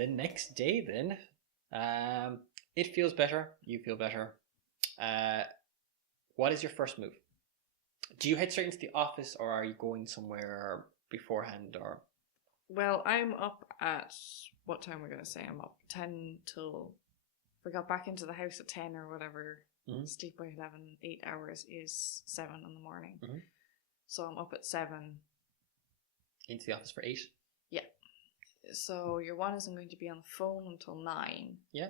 the next day then, it feels better. You feel better. What is your first move? Do you head straight into the office, or are you going somewhere beforehand? Or Well, I'm up at what time we're gonna say? I'm up 10 till. If we got back into the house at 10 or whatever, sleep by 11, 8 hours is 7 in the morning. Mm-hmm. So I'm up at 7. Into the office for 8? Yeah. So your one isn't going to be on the phone until 9. Yeah.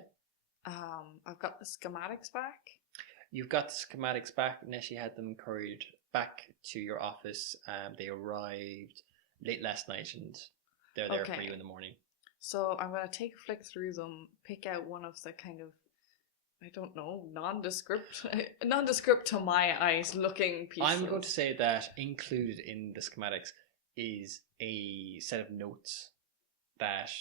I've got the schematics back. You've got the schematics back. Nessie had them carried back to your office. They arrived late last night and they're there for you in the morning. So I'm going to take a flick through them, pick out one of the kind of, I don't know, nondescript to my eyes looking pieces. I'm going to say that included in the schematics is a set of notes that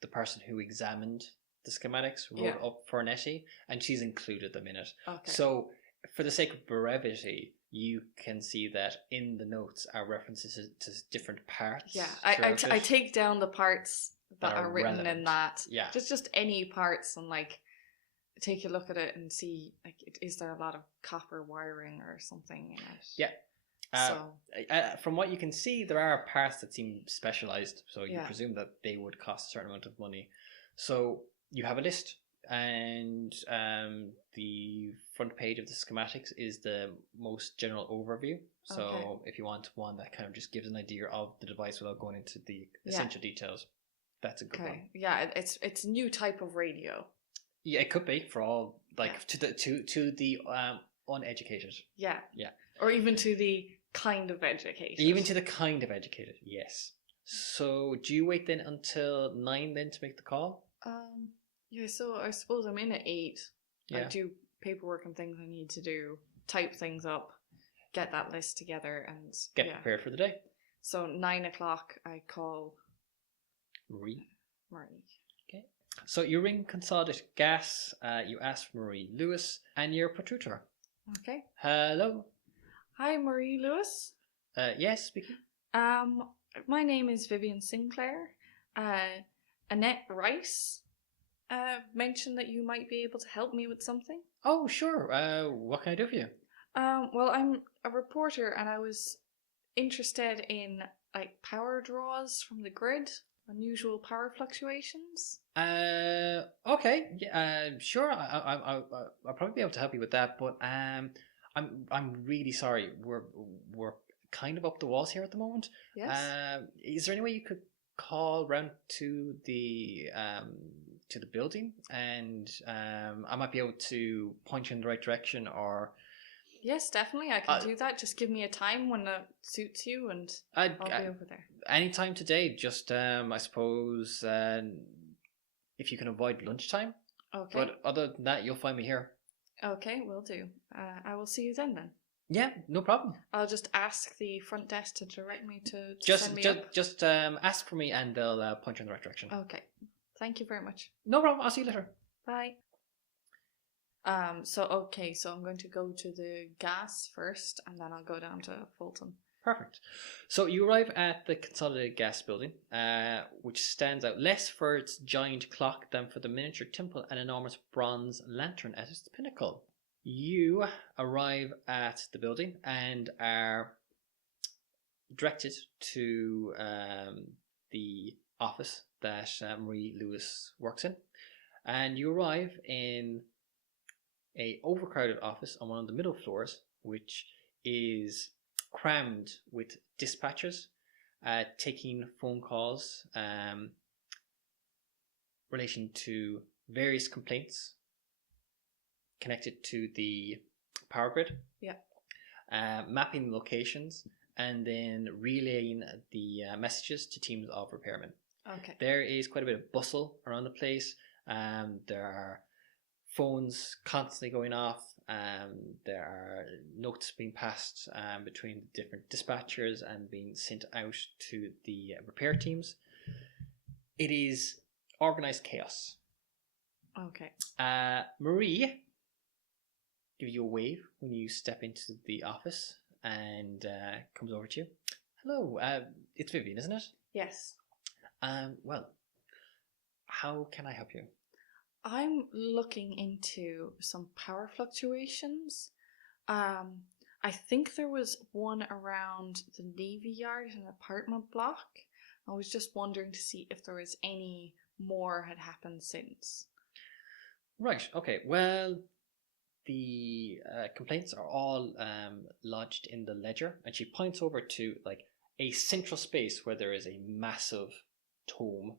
the person who examined the schematics wrote up for Nessie, and she's included them in it. Okay. So for the sake of brevity, you can see that in the notes are references to different parts. Yeah, I take down the parts that are written relevant in that. Yeah. Just any parts and like take a look at it and see like is there a lot of copper wiring or something in it? Yeah. From what you can see, there are parts that seem specialized, so you presume that they would cost a certain amount of money. So you have a list, and the front page of the schematics is the most general overview. So if you want one that kind of just gives an idea of the device without going into the essential details, that's a good one. Yeah, it's a new type of radio. Yeah, it could be for all to the uneducated. Yeah. Yeah. Or even to the kind of educated. Even to the kind of educated, yes. So do you wait then until 9 then to make the call? Yeah, so I suppose I'm in at 8. Yeah. I do paperwork and things I need to do, type things up, get that list together and get prepared for the day. So 9 o'clock I call Marie. Okay. So you ring Consolidated Gas, you ask for Marie Lewis, and you put through to her. Okay. Hello. Hi, Marie Lewis. Yes, speaking. My name is Vivian Sinclair. Annette Rice mentioned that you might be able to help me with something. Oh, sure. What can I do for you? Well, I'm a reporter and I was interested in like power draws from the grid, unusual power fluctuations. Okay. Yeah. Sure. I'll probably be able to help you with that, but I'm really sorry. We're kind of up the walls here at the moment. Yes. Is there any way you could call round to the building, and I might be able to point you in the right direction, or... Yes, definitely, I can do that. Just give me a time when it suits you, and I'll be over there. Any time today, just I suppose if you can avoid lunchtime. Okay. But other than that, you'll find me here. Okay, will do. I will see you then. Yeah, no problem. I'll just ask the front desk to direct me to send me up. Just ask for me and they'll point you in the right direction. Okay. Thank you very much. No problem. I'll see you later. Bye. So I'm going to go to the gas first and then I'll go down to Fulton. Perfect. So you arrive at the Consolidated Gas building, which stands out less for its giant clock than for the miniature temple and enormous bronze lantern at its pinnacle. You arrive at the building and are directed to the office that Marie Lewis works in. And you arrive in a overcrowded office on one of the middle floors, which is crammed with dispatchers taking phone calls relation to various complaints connected to the power grid. Yeah. Mapping locations and then relaying the messages to teams of repairmen. Okay. There is quite a bit of bustle around the place. There are phones constantly going off. There are notes being passed between the different dispatchers and being sent out to the repair teams. It is organized chaos. Okay. Marie gives you a wave when you step into the office and comes over to you. Hello, it's Vivian, isn't it? Yes. Well, How can I help you? I'm looking into some power fluctuations. I think there was one around the Navy Yard, an apartment block. I was just wondering to see if there was any more had happened since. Right, okay. Well, the complaints are all lodged in the ledger, and she points over to like a central space where there is a massive tome,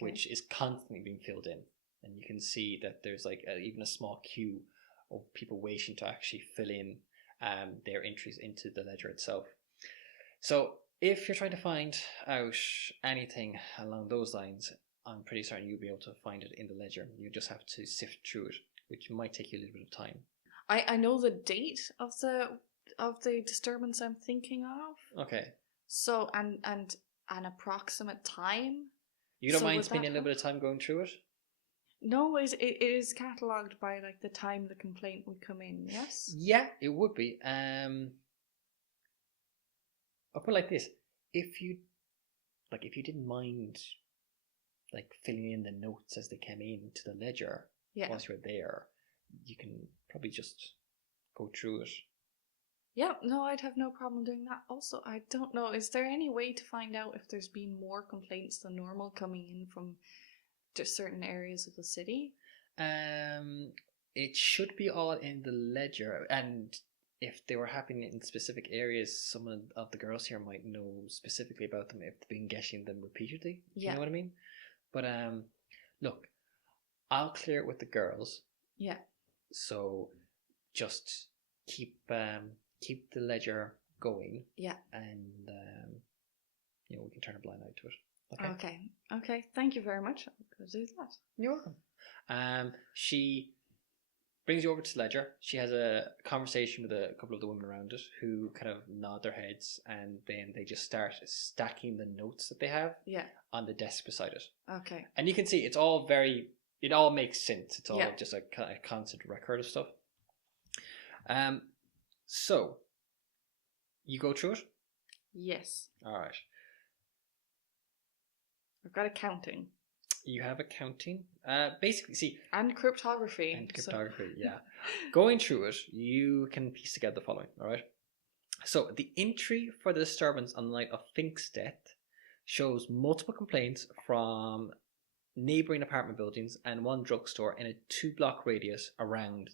which is constantly being filled in. And you can see that there's like even a small queue of people waiting to actually fill in their entries into the ledger itself. So if you're trying to find out anything along those lines, I'm pretty certain you'll be able to find it in the ledger. You just have to sift through it, which might take you a little bit of time. I know the date of the disturbance I'm thinking of. Okay. So and an approximate time. You don't mind spending a little bit of time going through it? No, it is catalogued by like the time the complaint would come in. Yes. Yeah, it would be. I'll put it like this: if you didn't mind, like filling in the notes as they came into the ledger, once you're there, you can probably just go through it. Yeah, no, I'd have no problem doing that. Also, I don't know, is there any way to find out if there's been more complaints than normal coming in from just certain areas of the city? It should be all in the ledger, and if they were happening in specific areas, some of the girls here might know specifically about them if they've been getting them repeatedly. You know what I mean? But look, I'll clear it with the girls. Yeah. So just keep the ledger going. Yeah. And we can turn a blind eye to it. Okay. Okay. Thank you very much. I'll do that. You're welcome. She brings you over to the ledger. She has a conversation with a couple of the women around it who kind of nod their heads, and then they just start stacking the notes that they have on the desk beside it. Okay. And you can see it all makes sense. It's all just a constant record of stuff. So you go through it? Yes. All right. I've got accounting. You have accounting. Basically, see. And cryptography. Yeah. Going through it, you can piece together the following, all right? So the entry for the disturbance on the night of Fink's death shows multiple complaints from neighbouring apartment buildings and one drugstore in a 2-block radius around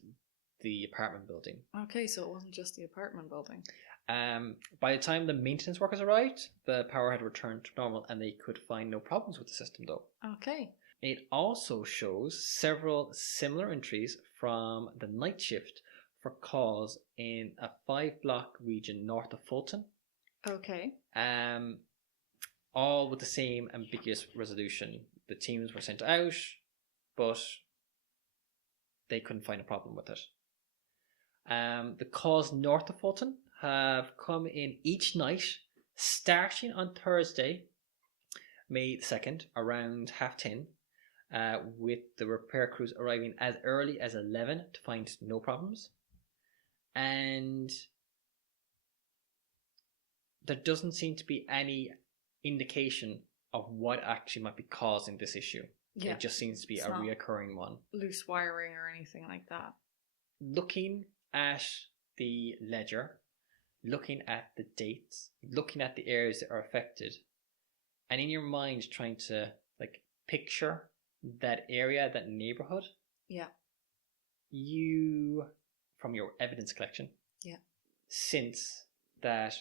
the apartment building. Okay, so it wasn't just the apartment building. By the time the maintenance workers arrived, the power had returned to normal and they could find no problems with the system though. Okay. It also shows several similar entries from the night shift for calls in a 5-block region north of Fulton. Okay. All with the same ambiguous resolution. The teams were sent out, but they couldn't find a problem with it. The calls north of Fulton have come in each night, starting on Thursday, May 2nd, around 10:30, with the repair crews arriving as early as 11 to find no problems. And there doesn't seem to be any indication of what actually might be causing this issue. Yeah. It just seems to be a reoccurring one. Loose wiring or anything like that. Looking at the ledger, looking at the dates, looking at the areas that are affected, and in your mind trying to picture that area, that neighborhood. Yeah. You, from your evidence collection, sense that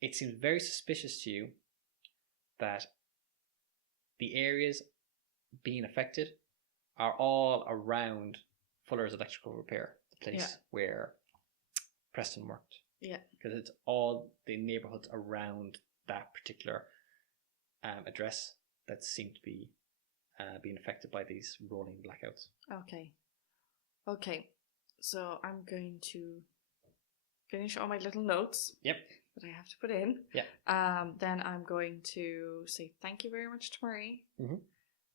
it seems very suspicious to you that the areas being affected are all around Fuller's Electrical Repair, the place where Preston worked. Yeah. Because it's all the neighborhoods around that particular address that seem to be being affected by these rolling blackouts. Okay. Okay. So I'm going to finish all my little notes. Yep. That I have to put in. Yeah. Then I'm going to say thank you very much to Marie. Mm-hmm.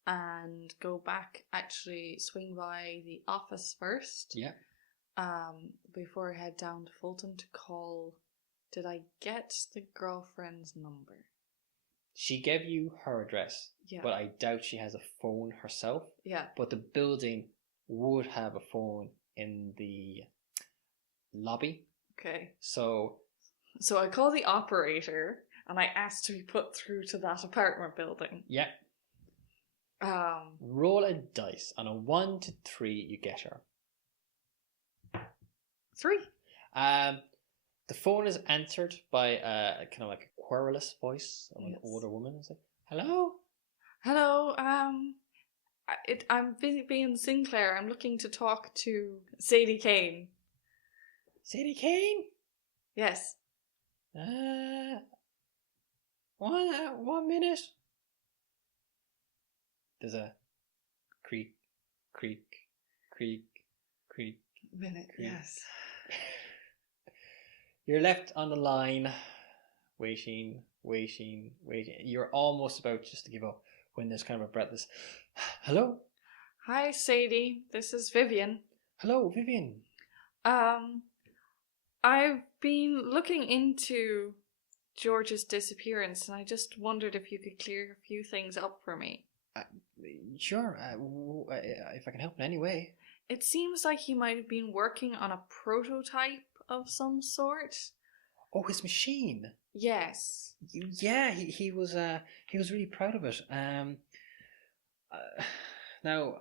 And go back, actually swing by the office first. Yeah. Before I head down to Fulton to call. Did I get the girlfriend's number? She gave you her address, Yeah. but I doubt she has a phone herself. Yeah. But the building would have a phone in the lobby. Okay. So I call the operator and I ask to be put through to that apartment building. yeah. Roll a dice. On a 1 to 3, you get her. 3. The phone is answered by a kind of like a querulous voice of an older woman. It's like, hello? Hello, I'm Vivian Sinclair. I'm looking to talk to Sadie Kane. Sadie Kane? Yes. 1 minute. There's a creak. Minute, yes. You're left on the line, waiting. You're almost about just to give up when there's kind of a breathless, hello? Hi, Sadie. This is Vivian. Hello, Vivian. I've been looking into George's disappearance, and I just wondered if you could clear a few things up for me. Sure, if I can help in any way. It seems like he might have been working on a prototype of some sort. Oh, his machine. Yes. Yeah, he was really proud of it. Now,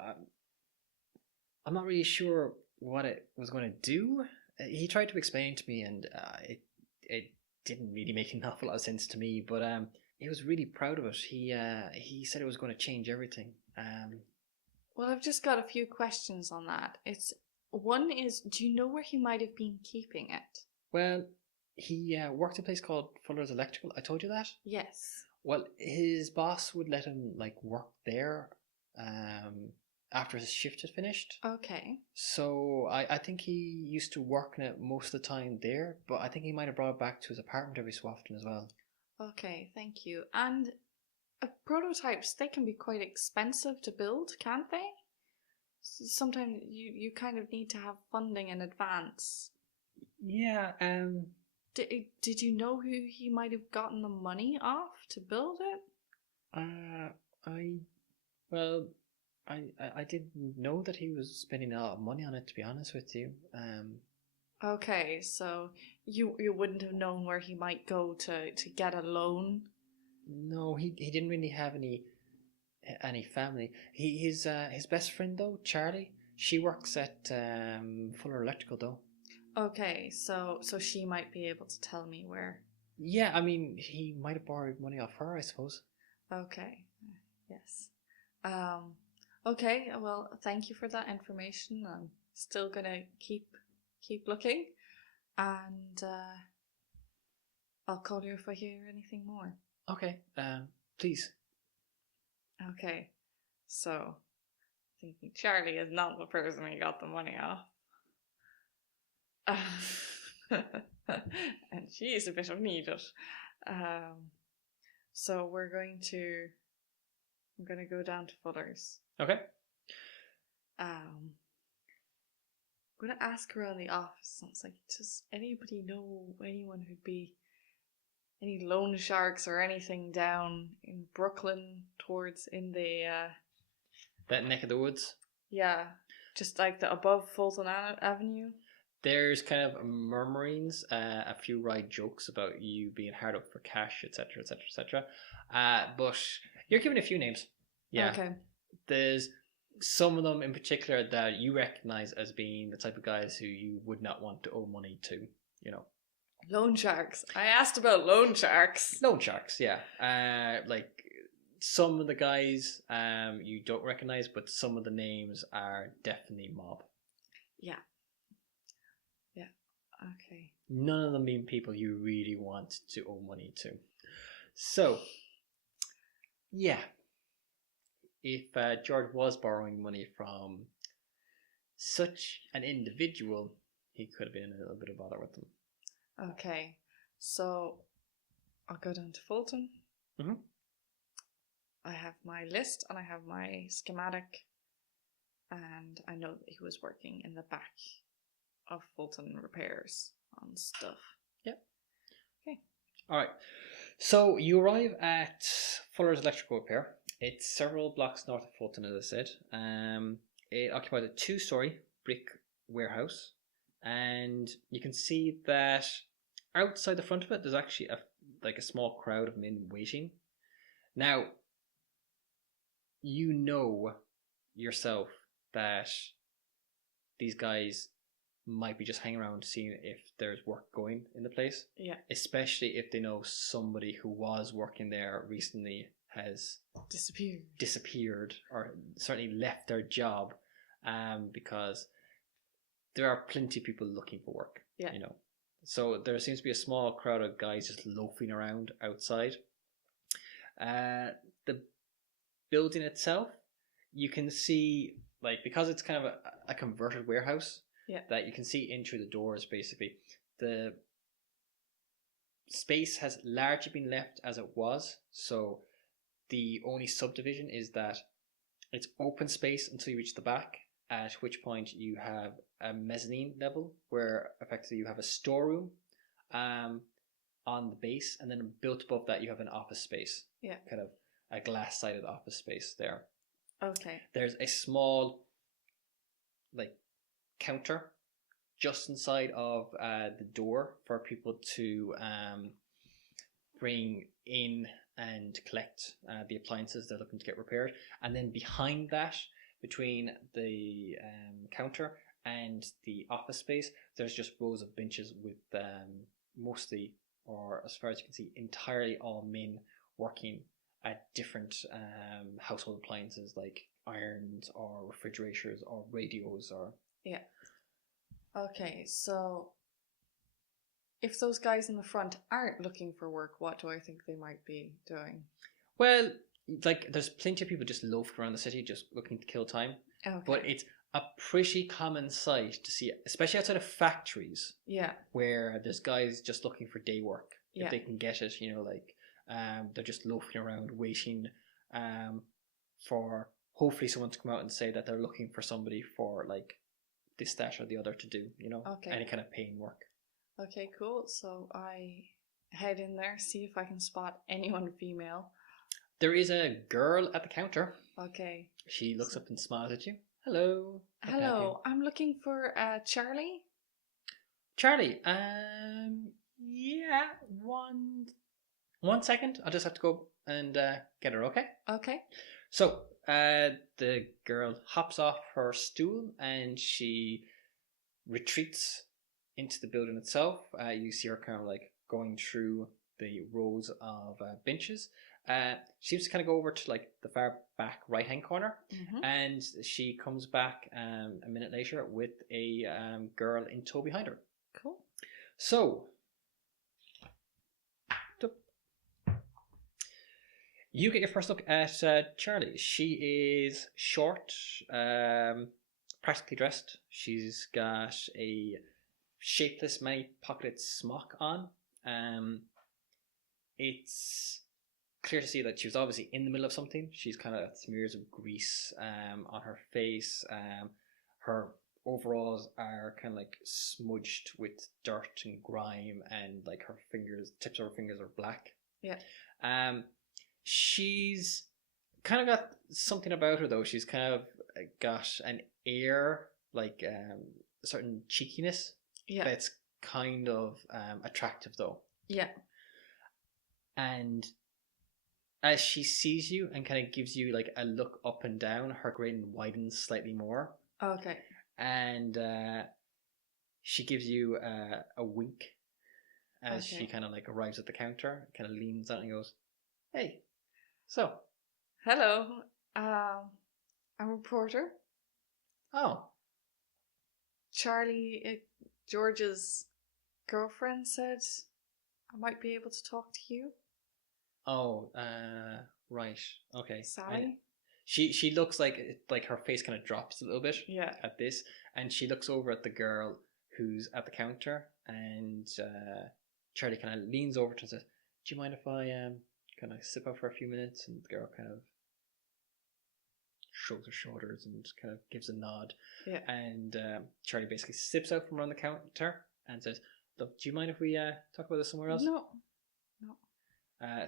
I'm not really sure what it was going to do. He tried to explain to me, and it didn't really make an awful lot of sense to me. But he was really proud of it. He said it was going to change everything. Well, I've just got a few questions on that. One is, do you know where he might have been keeping it? Well, he worked at a place called Fuller's Electrical. I told you that? Yes. Well, his boss would let him work there after his shift had finished. Okay. So I think he used to work in it most of the time there, but I think he might have brought it back to his apartment every so often as well. Okay, thank you. And prototypes, they can be quite expensive to build, can't they? Sometimes you kind of need to have funding in advance. Yeah, Did you know who he might have gotten the money off to build it? I didn't know that he was spending a lot of money on it, to be honest with you. Okay, so you wouldn't have known where he might go to get a loan? No, he didn't really have any family. His best friend though, Charlie, she works at Fuller Electrical though. Okay, so she might be able to tell me where. Yeah, I mean, he might have borrowed money off her, I suppose. Okay, yes. Okay, well, thank you for that information. I'm still gonna keep looking, and I'll call you if I hear anything more. Okay, please. Okay, so thinking Charlie is not the person he got the money off. And she's a bit of needed. So I'm going to go down to Fuller's. Okay. I'm going to ask around the office. I was like, does anybody know anyone who'd be any loan sharks or anything down in Brooklyn towards in the that neck of the woods? Yeah, just like the above Fulton Avenue. There's kind of murmurings, a few wry jokes about you being hard up for cash, etc., etc., etc. But you're given a few names. Yeah. Okay. There's some of them in particular that you recognize as being the type of guys who you would not want to owe money to, you know. Loan sharks. I asked about loan sharks. Loan sharks, yeah. Like some of the guys you don't recognize, but some of the names are definitely mob. Yeah. Yeah. Okay. None of them being people you really want to owe money to. So, yeah. If George was borrowing money from such an individual, he could have been in a little bit of bother with them. Okay, so I'll go down to Fulton. Mm-hmm. I have my list and I have my schematic, and I know that he was working in the back of Fulton Repairs on stuff. Yep. Okay. All right. So you arrive at Fuller's Electrical Repair. It's several blocks north of Fulton, as I said. It occupies a two-story brick warehouse, and you can see that outside the front of it, there's actually a small crowd of men waiting. Now, you know yourself that these guys might be just hanging around seeing if there's work going in the place. Yeah. Especially if they know somebody who was working there recently has disappeared or certainly left their job, because there are plenty of people looking for work. Yeah. You know. So there seems to be a small crowd of guys just loafing around outside. The building itself, you can see, like, because it's kind of a converted warehouse, that you can see in through the doors. Basically, the space has largely been left as it was, so the only subdivision is that it's open space until you reach the back, at which point you have a mezzanine level where effectively you have a storeroom on the base, and then built above that you have an office space. Yeah. Kind of a glass-sided office space there. Okay. There's a small, like, counter just inside of the door for people to bring in and collect the appliances they're looking to get repaired. And then behind that, between the counter and the office space, there's just rows of benches with mostly, or as far as you can see, entirely all men working at different household appliances like irons or refrigerators or radios or... Yeah. Okay, so if those guys in the front aren't looking for work, what do I think they might be doing? Well, like, there's plenty of people just loafing around the city just looking to kill time. Okay. But it's a pretty common sight to see, especially outside of factories. Yeah. Where there's guys just looking for day work. Yeah. If they can get it, you know, like, they're just loafing around waiting for hopefully someone to come out and say that they're looking for somebody for, like, this, that, or the other to do, you know, any kind of paying work. Okay, cool. So I head in there, see if I can spot anyone female. There is a girl at the counter. Okay. She looks up and smiles at you. Hello. Hello. I'm looking for Charlie. Charlie. Yeah. One second. I'll just have to go and get her. Okay. Okay. So the girl hops off her stool and she retreats into the building itself. You see her kind of like going through the rows of benches. She seems to kind of go over to like the far back right hand corner, and she comes back a minute later with a girl in tow behind her. Cool. So you get your first look at Charlie. She is short, practically dressed. She's got a shapeless, many-pocketed smock on. It's clear to see that she was obviously in the middle of something. She's kind of smears of grease on her face. Her overalls are kind of like smudged with dirt and grime, and like her tips of her fingers are black. Yeah. She's kind of got something about her though. She's kind of got an air, like a certain cheekiness. Yeah. That's kind of attractive though. Yeah. And as she sees you and kind of gives you like a look up and down, her grin widens slightly more. Okay. And she gives you a wink as she kind of like arrives at the counter, kind of leans out and goes, "Hey, so." Hello. I'm a reporter. Oh. Charlie, George's girlfriend said I might be able to talk to you. Oh, right. Okay. Sally? She looks like her face kind of drops a little bit at this, and she looks over at the girl who's at the counter, and Charlie kind of leans over to her and says, "Do you mind if I kind of sit out for a few minutes?" And the girl kind of shrugs her shoulders and kind of gives a nod. Yeah. And Charlie basically sips out from around the counter and says, "Look, do you mind if we talk about this somewhere else?" No.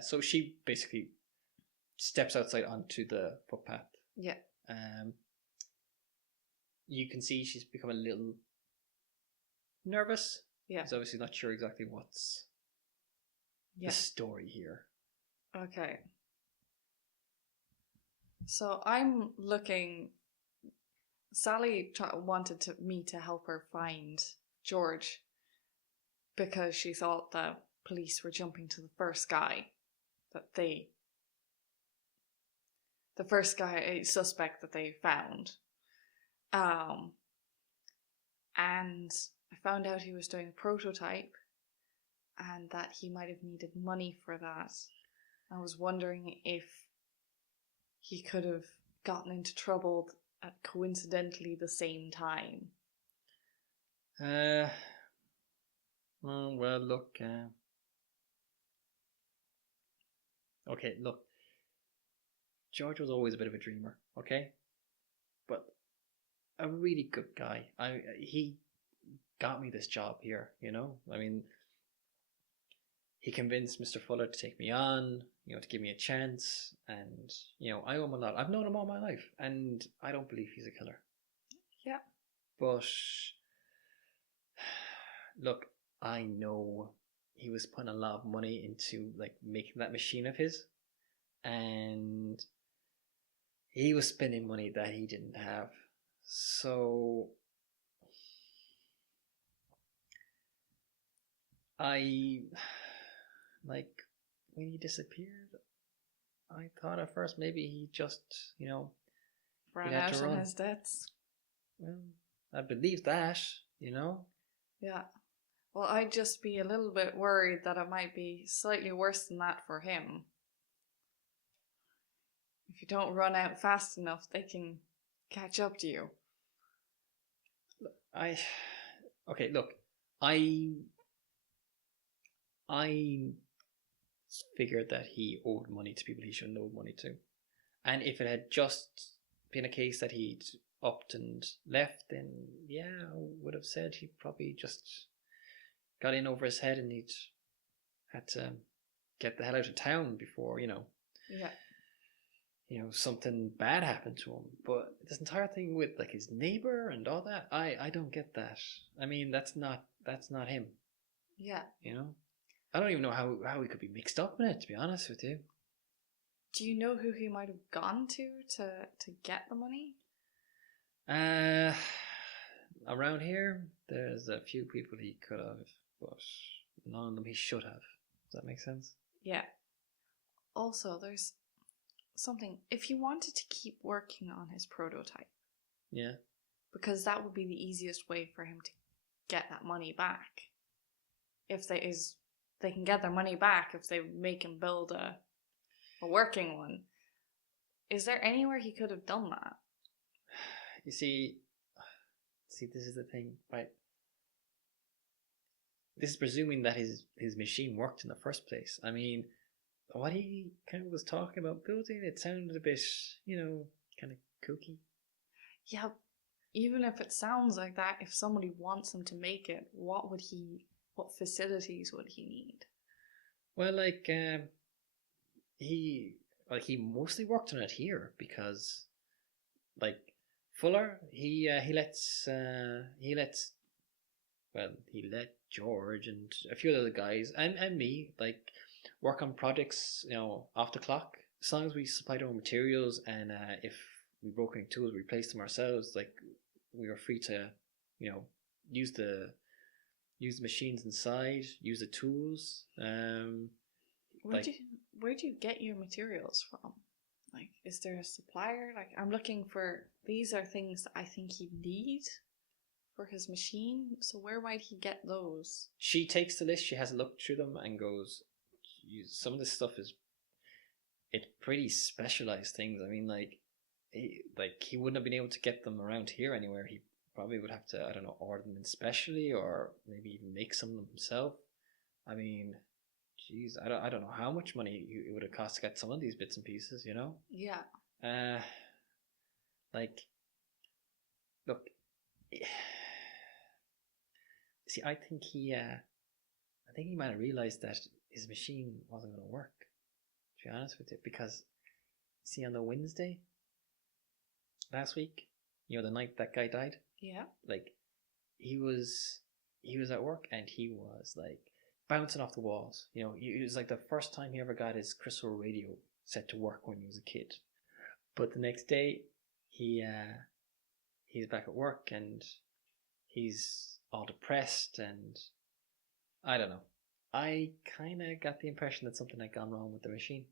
So she basically steps outside onto the footpath. Yeah. You can see she's become a little nervous. Yeah. She's obviously not sure exactly what's the story here. Okay. So I'm looking. Sally wanted me to help her find George because she thought that police were jumping to the first guy a suspect that they found. And I found out he was doing a prototype and that he might have needed money for that. I was wondering if he could have gotten into trouble at coincidentally the same time. Well, look. Okay, look. George was always a bit of a dreamer, okay? But a really good guy. He got me this job here, you know? I mean, he convinced Mr. Fuller to take me on, you know, to give me a chance. And, you know, I owe him a lot. I've known him all my life, and I don't believe he's a killer. Yeah. But, look, I know he was putting a lot of money into, like, making that machine of his. And he was spending money that he didn't have. So when he disappeared, I thought at first maybe he just, you know, ran out on his debts. Well, I believe that, you know. Yeah. Well, I'd just be a little bit worried that it might be slightly worse than that for him. If you don't run out fast enough, they can catch up to you. Okay, look, I figured that he owed money to people he shouldn't owe money to. And if it had just been a case that he'd upped and left, then yeah, I would have said he probably just got in over his head and he'd had to get the hell out of town before, you know. Yeah. You know, something bad happened to him. But this entire thing with like his neighbor and all that, I don't get that. I mean, that's not him. Yeah. You know? I don't even know how he could be mixed up in it, to be honest with you. Do you know who he might have gone to get the money? Around here, there's a few people he could have, but none of them he should have. Does that make sense? Yeah. Also, there's something, if he wanted to keep working on his prototype, yeah, because that would be the easiest way for him to get that money back. If they can get their money back if they make him build a working one. Is there anywhere he could have done that? You see, this is the thing, right? This is presuming that his machine worked in the first place. I mean, what he kind of was talking about building, it sounded a bit, you know, kind of kooky. Yeah, even if it sounds like that, if somebody wants him to make it, what facilities would he need? Well, like, he mostly worked on it here because, like, Fuller, he let George and a few other guys and me, like, work on projects, you know, off the clock. As long as we supplied our materials and if we broke any tools, we replaced them ourselves. Like, we were free to, you know, use the machines inside, use the tools. Where do you get your materials from? Like, is there a supplier? Like, I'm looking for, these are things that I think he'd need for his machine. So where might he get those? She takes the list, she has a look through them and goes, some of this stuff it's pretty specialized things. I mean, like he wouldn't have been able to get them around here anywhere. He probably would have to, I don't know, order them in specially or maybe even make some of them himself. I mean, geez, I don't know how much money it would have cost to get some of these bits and pieces, you know? Yeah. Like, look, see, I think he might have realized that his machine wasn't going to work. be honest with you, because see, on the Wednesday last week, you know, the night that guy died. Yeah. Like, he was at work and he was like bouncing off the walls. You know, it was like the first time he ever got his crystal radio set to work when he was a kid. But the next day, he's back at work and he's all depressed, and I don't know. I kind of got the impression that something had gone wrong with the machine.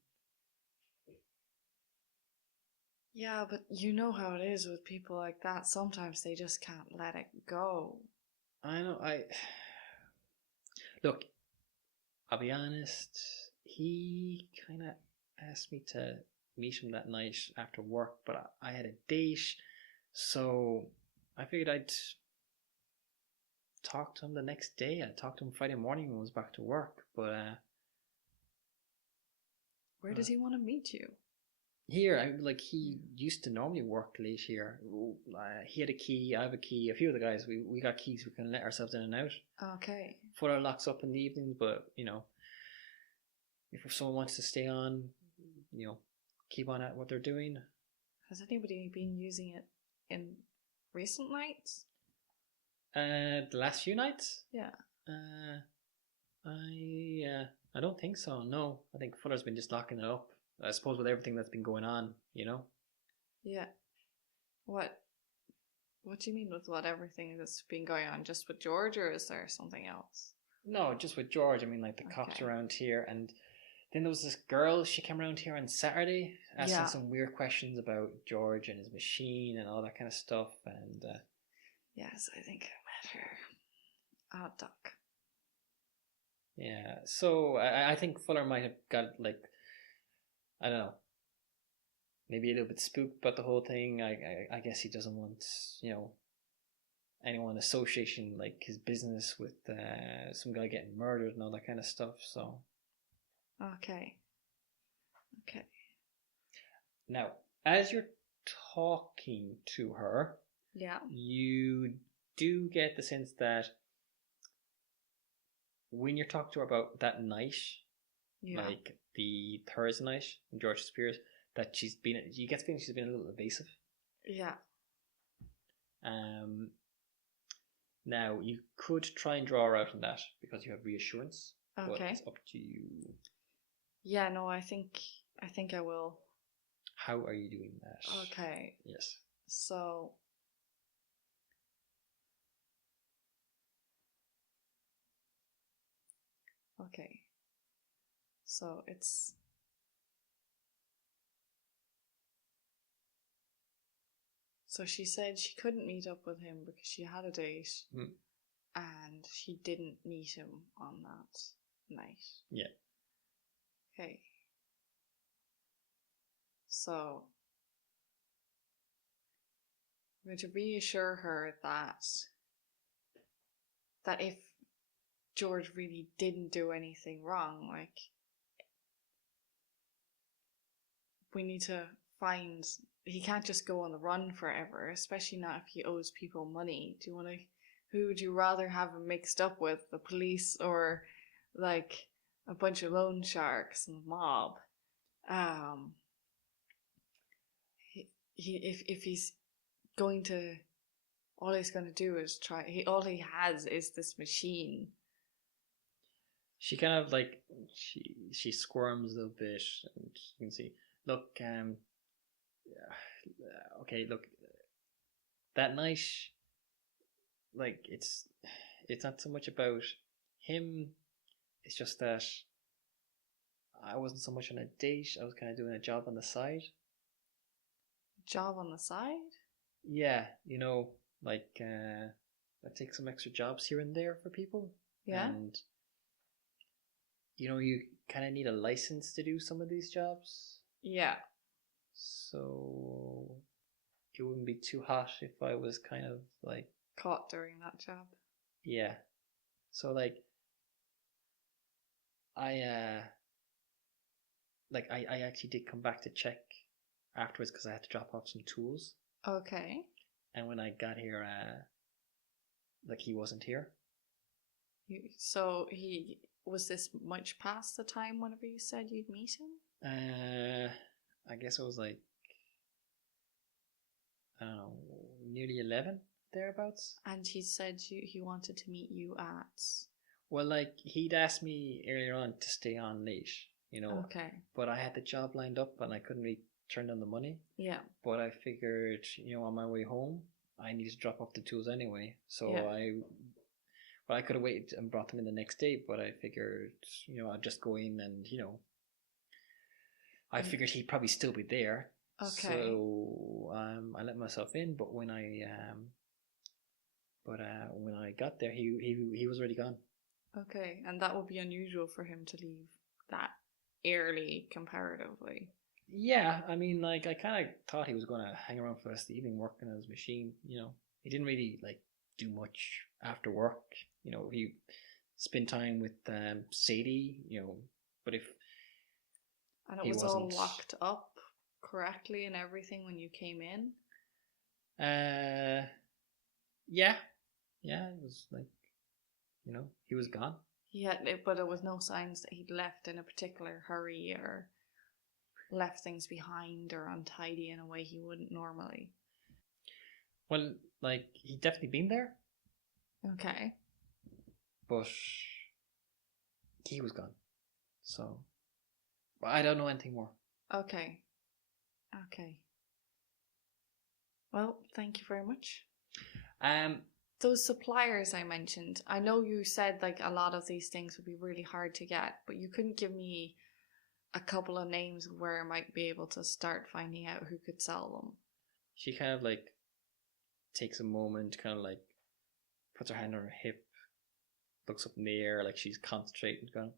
Yeah, but you know how it is with people like that. Sometimes they just can't let it go. I know. Look, I'll be honest. He kind of asked me to meet him that night after work, but I had a date, so I figured I'd talk to him the next day. I talked to him Friday morning when I was back to work, but where does he want to meet you? Here, he used to normally work late here. He had a key, I have a key. A few of the guys, we got keys. We can let ourselves in and out. Okay. Fuller locks up in the evenings, but you know, if someone wants to stay on, you know, keep on at what they're doing. Has anybody been using it in recent nights? The last few nights? Yeah. I don't think so. No, I think Fuller's been just locking it up. I suppose with everything that's been going on, you know. Yeah. What do you mean with what everything that's been going on? Just with George, or is there something else? No, just with George. I mean, like the cops around here, and then there was this girl. She came around here on Saturday, asking some weird questions about George and his machine and all that kind of stuff. And yes, I think I met her. Odd duck. Yeah, so I think Fuller might have got like, I don't know, maybe a little bit spooked about the whole thing. I guess he doesn't want, you know, anyone associating like his business with some guy getting murdered and all that kind of stuff. So okay. Now, as you're talking to her, you do get the sense that when you're talking to her about that night, like the Thursday night in George Spears, that you get the feeling she's been a little evasive. Yeah. Now you could try and draw her out on that because you have reassurance. Okay. But it's up to you. Yeah, no, I think I will. How are you doing that? Okay. Yes. So okay. So it's so she said she couldn't meet up with him because she had a date and she didn't meet him on that night. Yeah. Okay. So I'm going to reassure her that if George really didn't do anything wrong, like, we need to find, he can't just go on the run forever, especially not if he owes people money. Who would you rather have him mixed up with, the police or like a bunch of loan sharks and the mob? If he's going to, all he's going to do is all he has is this machine. She kind of like, she squirms a little bit, and you can see, look, okay, look, that night, like, it's not so much about him, it's just that I wasn't so much on a date, I was kind of doing a job on the side. Job on the side? Yeah, you know, like, I take some extra jobs here and there for people. Yeah. And, you know, you kind of need a license to do some of these jobs. Yeah. So it wouldn't be too hot if I was kind of like caught doing that job. Yeah. So like I actually did come back to check afterwards because I had to drop off some tools. Okay. And when I got here, like, he wasn't here. So he was this much past the time whenever you said you'd meet him? I guess it was like, I don't know, nearly 11 thereabouts. And he said he wanted to meet you at. Well, like he'd asked me earlier on to stay on late, Okay. but I had the job lined up and I couldn't really turn down the money. Yeah. But I figured, on my way home, I needed to drop off the tools anyway. So I could have waited and brought them in the next day, but I figured, I'd just go in and, I figured he'd probably still be there. Okay. So I let myself in, but when I got there, he was already gone. Okay, and that would be unusual for him to leave that early comparatively. Yeah, I mean, like, I kind of thought he was going to hang around for the rest of the evening working on his machine, He didn't really, like, do much after work. He spent time with Sadie, but if... And it was all locked up correctly and everything when you came in? Yeah, it was like, he was gone. But there was no signs that he'd left in a particular hurry or left things behind or untidy in a way he wouldn't normally. Well, like, he'd definitely been there. Okay. But he was gone. So, but I don't know anything more. Okay. Well, thank you very much. Those suppliers I mentioned, I know you said like a lot of these things would be really hard to get, but you couldn't give me a couple of names of where I might be able to start finding out who could sell them. She kind of like takes a moment, kind of like puts her hand on her hip, looks up in the air like she's concentrating, going,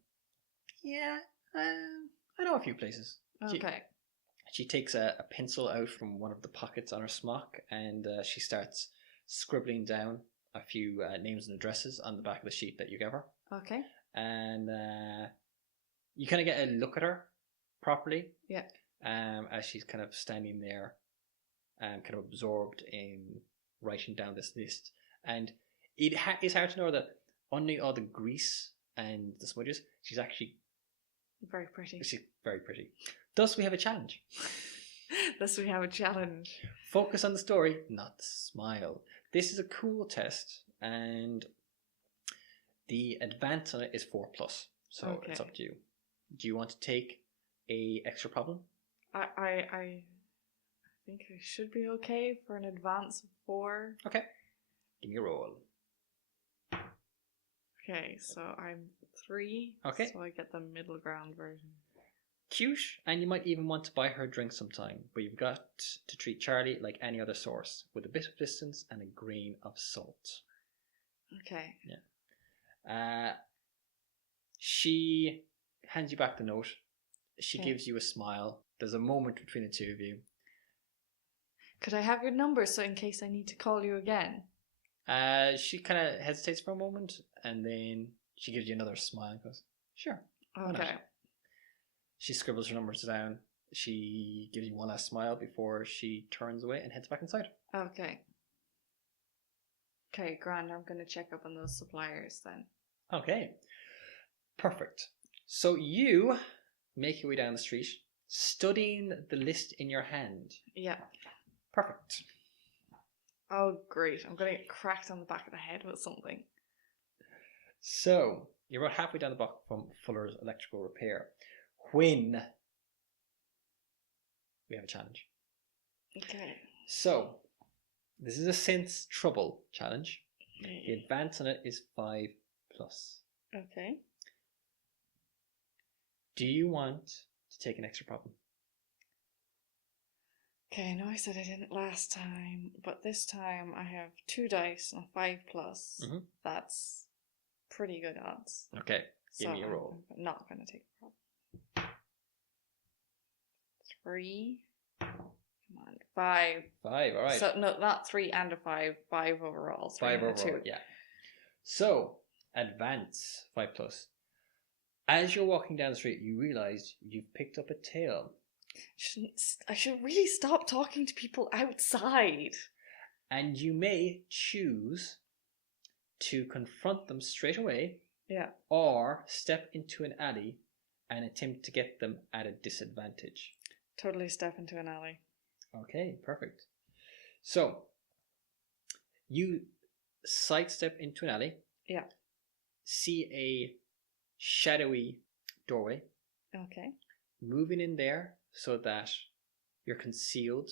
yeah, I know a few places. Okay. She takes a pencil out from one of the pockets on her smock and she starts scribbling down a few names and addresses on the back of the sheet that you gave her. Okay. And you kind of get a look at her properly. Yeah. As she's kind of standing there, kind of absorbed in writing down this list. And it's hard to know that underneath all the grease and the smudges, she's actually very pretty. She's very pretty. Thus, we have a challenge. Focus on the story, not the smile. This is a cool test, and the advance on it is 4+. So It's up to you. Do you want to take a extra problem? I think I should be okay for an advance of 4. Okay. Give me a roll. Okay, so I'm 3. Okay. So I get the middle ground version. Cute, and you might even want to buy her a drink sometime, but you've got to treat Charlie like any other source, with a bit of distance and a grain of salt. Okay. Yeah. She hands you back the note. She gives you a smile. There's a moment between the two of you. Could I have your number so in case I need to call you again? She kind of hesitates for a moment, and then she gives you another smile and goes, sure. Okay. She scribbles her numbers down. She gives you one last smile before she turns away and heads back inside. Okay. Okay, grand. I'm going to check up on those suppliers then. Okay. Perfect. So you make your way down the street, studying the list in your hand. Yeah. Perfect. Oh, great. I'm going to get cracked on the back of the head with something. So, you're about halfway down the block from Fuller's Electrical Repair when we have a challenge. Okay. So, this is a sense trouble challenge. The advance on it is 5+. Okay. Do you want to take an extra problem? Okay, I know I said I didn't last time, but this time I have 2 dice and a 5+. Mm-hmm. That's pretty good odds. Okay, give me a roll. I'm not going to take a problem. 3. Come on, 5. 5, all right. So, no, not 3 and a 5. 5 overall. 5 overall, 2. Yeah. So, advance 5+. As you're walking down the street, you realise you've picked up a tail. I should really stop talking to people outside. And you may choose to confront them straight away, Yeah. or step into an alley and attempt to get them at a disadvantage. Totally step into an alley. Okay, perfect. So, you sidestep into an alley. Yeah. See a shadowy doorway. Okay. Moving in there so that you're concealed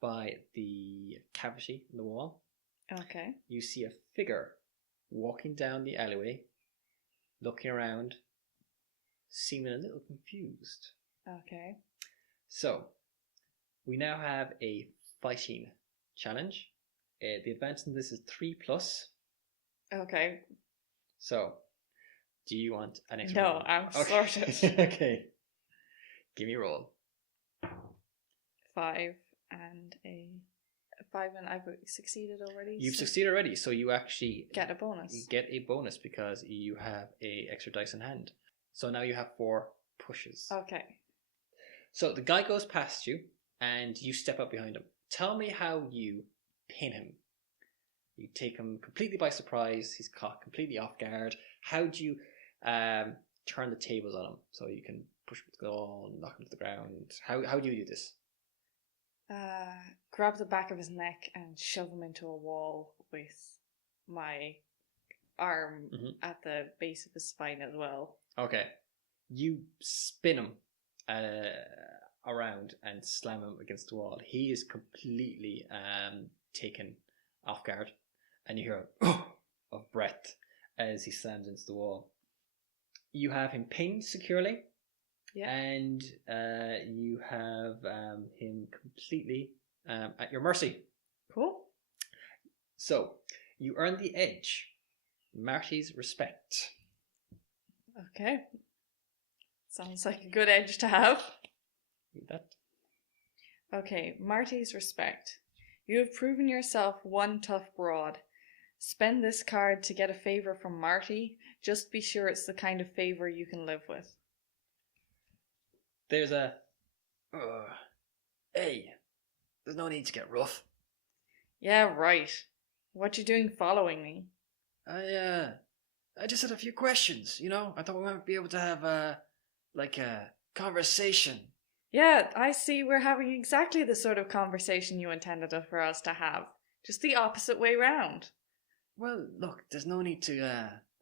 by the cavity in the wall. Okay. You see a figure walking down the alleyway, looking around, seeming a little confused. Okay. So, we now have a fighting challenge. The advance in this is 3+. Okay. So, do you want an extra No, roll? I'm Okay. sorted. Okay. Give me a roll. 5 and I've succeeded already. You've so succeeded already, so you actually get a bonus. get a bonus because you have a extra dice in hand. So now you have 4 pushes. Okay. So the guy goes past you, and you step up behind him. Tell me how you pin him. You take him completely by surprise. He's caught completely off guard. How do you turn the tables on him so you can push him to the wall, knock him to the ground? How do you do this? Grab the back of his neck and shove him into a wall with my arm at the base of his spine as well. Okay. You spin him around and slam him against the wall. He is completely taken off guard, and you hear a of breath as he slams into the wall. You have him pinned securely, and you have him completely at your mercy. Cool. So you earn the edge, Marty's respect. Okay. Sounds like a good edge to have. Read that. Okay, Marty's respect. You have proven yourself one tough broad. Spend this card to get a favour from Marty. Just be sure it's the kind of favour you can live with. There's a... hey, there's no need to get rough. Yeah, right. What you doing following me? I just had a few questions, you know? I thought we might be able to have a conversation. Yeah, I see we're having exactly the sort of conversation you intended for us to have. Just the opposite way round. Well, look, there's no need to,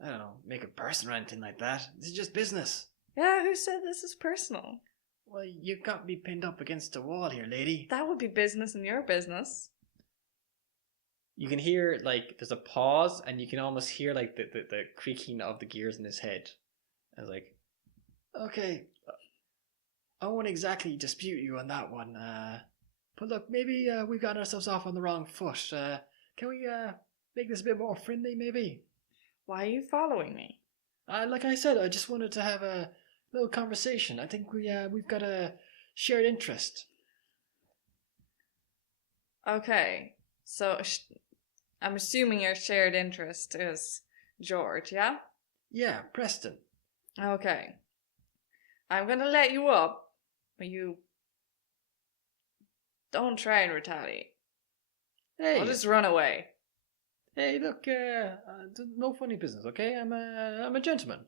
I don't know, make it personal or anything like that. This is just business. Yeah, who said this is personal? Well, you got me pinned up against the wall here, lady. That would be business in your business. You can hear, like, there's a pause, and you can almost hear, like, the creaking of the gears in his head. I was like, okay, I won't exactly dispute you on that one. But look, maybe we've gotten ourselves off on the wrong foot. Can we make this a bit more friendly, maybe? Why are you following me? Like I said, I just wanted to have a little conversation. I think we've got a shared interest. Okay, so I'm assuming your shared interest is George, yeah? Yeah, Preston. Okay. I'm gonna let you up, but you don't try and retaliate. Hey, I'll just run away. Hey, look, no funny business, okay? I'm a gentleman.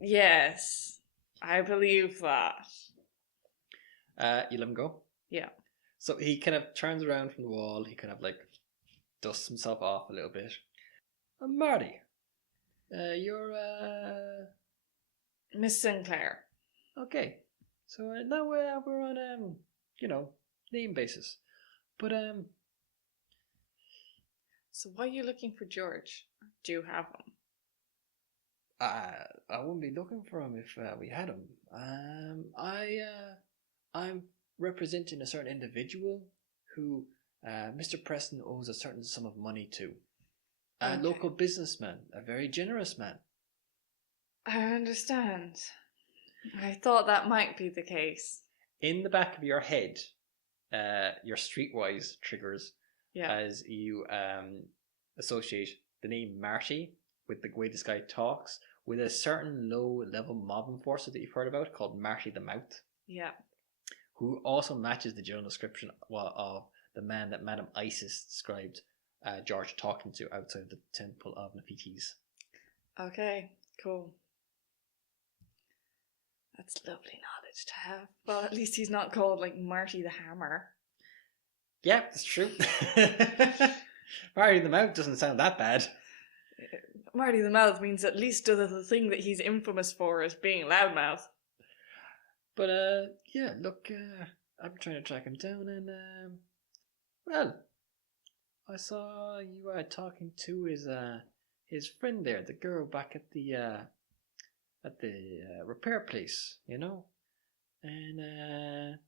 Yes, I believe that. You let him go? Yeah. So he kind of turns around from the wall. He kind of like dusts himself off a little bit. Marty, you're Miss Sinclair. okay. So now we're on name basis, but So why are you looking for George? Do you have him? I wouldn't be looking for him if we had him. I'm representing a certain individual who Mr. Preston owes a certain sum of money to. A local businessman, a very generous man. I understand. I thought that might be the case. In the back of your head, your streetwise triggers as you associate the name Marty with the way this guy talks with a certain low-level mob enforcer that you've heard about called Marty the Mouth. Yeah. Who also matches the general description of the man that Madame Isis described George talking to outside the Temple of Nefertiti's. Okay, cool. That's lovely knowledge to have. Well, at least he's not called like Marty the Hammer. Yeah, that's true. Marty the Mouth doesn't sound that bad. Marty the Mouth means at least the thing that he's infamous for is being loudmouth. But yeah, look, I'm trying to track him down, and well, I saw you talking to his friend there, the girl back at the repair place, you know, and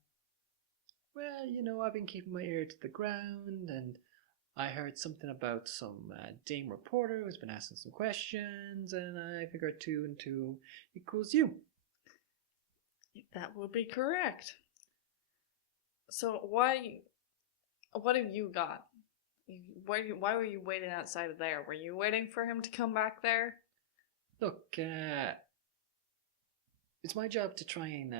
well, you know, I've been keeping my ear to the ground, and I heard something about some dame reporter who's been asking some questions, and I figured 2 and 2 equals you. That would be correct. So what have you got? Why were you waiting outside of there? Were you waiting for him to come back there? Look, it's my job to try and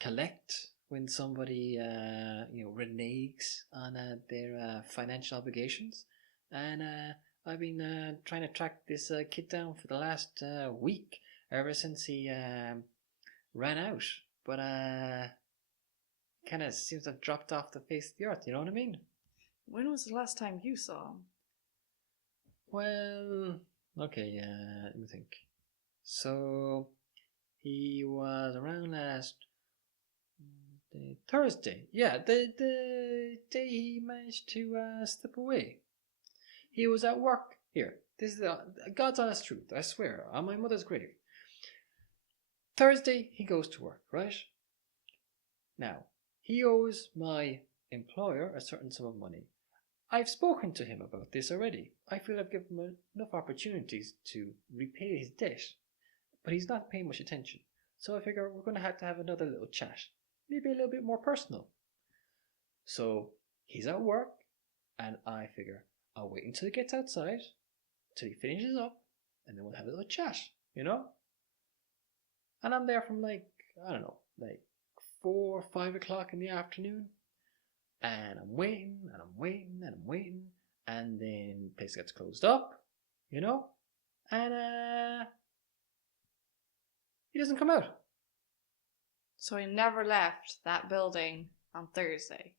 collect when somebody reneges on their financial obligations, and I've been trying to track this kid down for the last week, ever since he ran out, but kind of seems to have dropped off the face of the earth, you know what I mean? When was the last time you saw him? Well, okay, let me think. So, he was around last Thursday. Yeah, the day he managed to slip away. He was at work. Here, this is God's honest truth, I swear, on my mother's grave. Thursday, he goes to work, right? Now, he owes my employer a certain sum of money. I've spoken to him about this already. I feel I've given him enough opportunities to repay his debt, but he's not paying much attention. So I figure we're going to have another little chat, maybe a little bit more personal. So he's at work, and I figure I'll wait until he gets outside, till he finishes up, and then we'll have a little chat, you know? And I'm there from like 4 or 5 o'clock in the afternoon. And I'm waiting, and I'm waiting, and I'm waiting. And then the place gets closed up, you know? And he doesn't come out. So he never left that building on Thursday?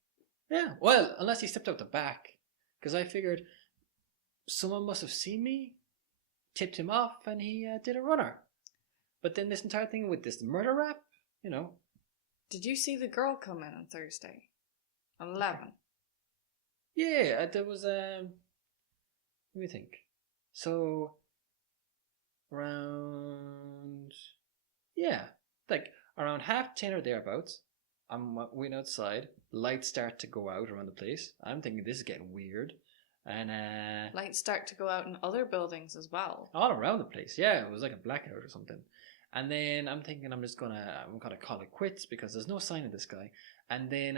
Yeah, well, unless he stepped out the back. Because I figured someone must have seen me, tipped him off, and he did a runner. But then this entire thing with this murder rap, you know. Did you see the girl come in on Thursday? 11? Yeah, there was, let me think. So, around 10:30 or thereabouts, I'm waiting outside. Lights start to go out around the place. I'm thinking this is getting weird. And lights start to go out in other buildings as well. All around the place, yeah. It was like a blackout or something. And then I'm thinking I'm gonna call it quits because there's no sign of this guy. And then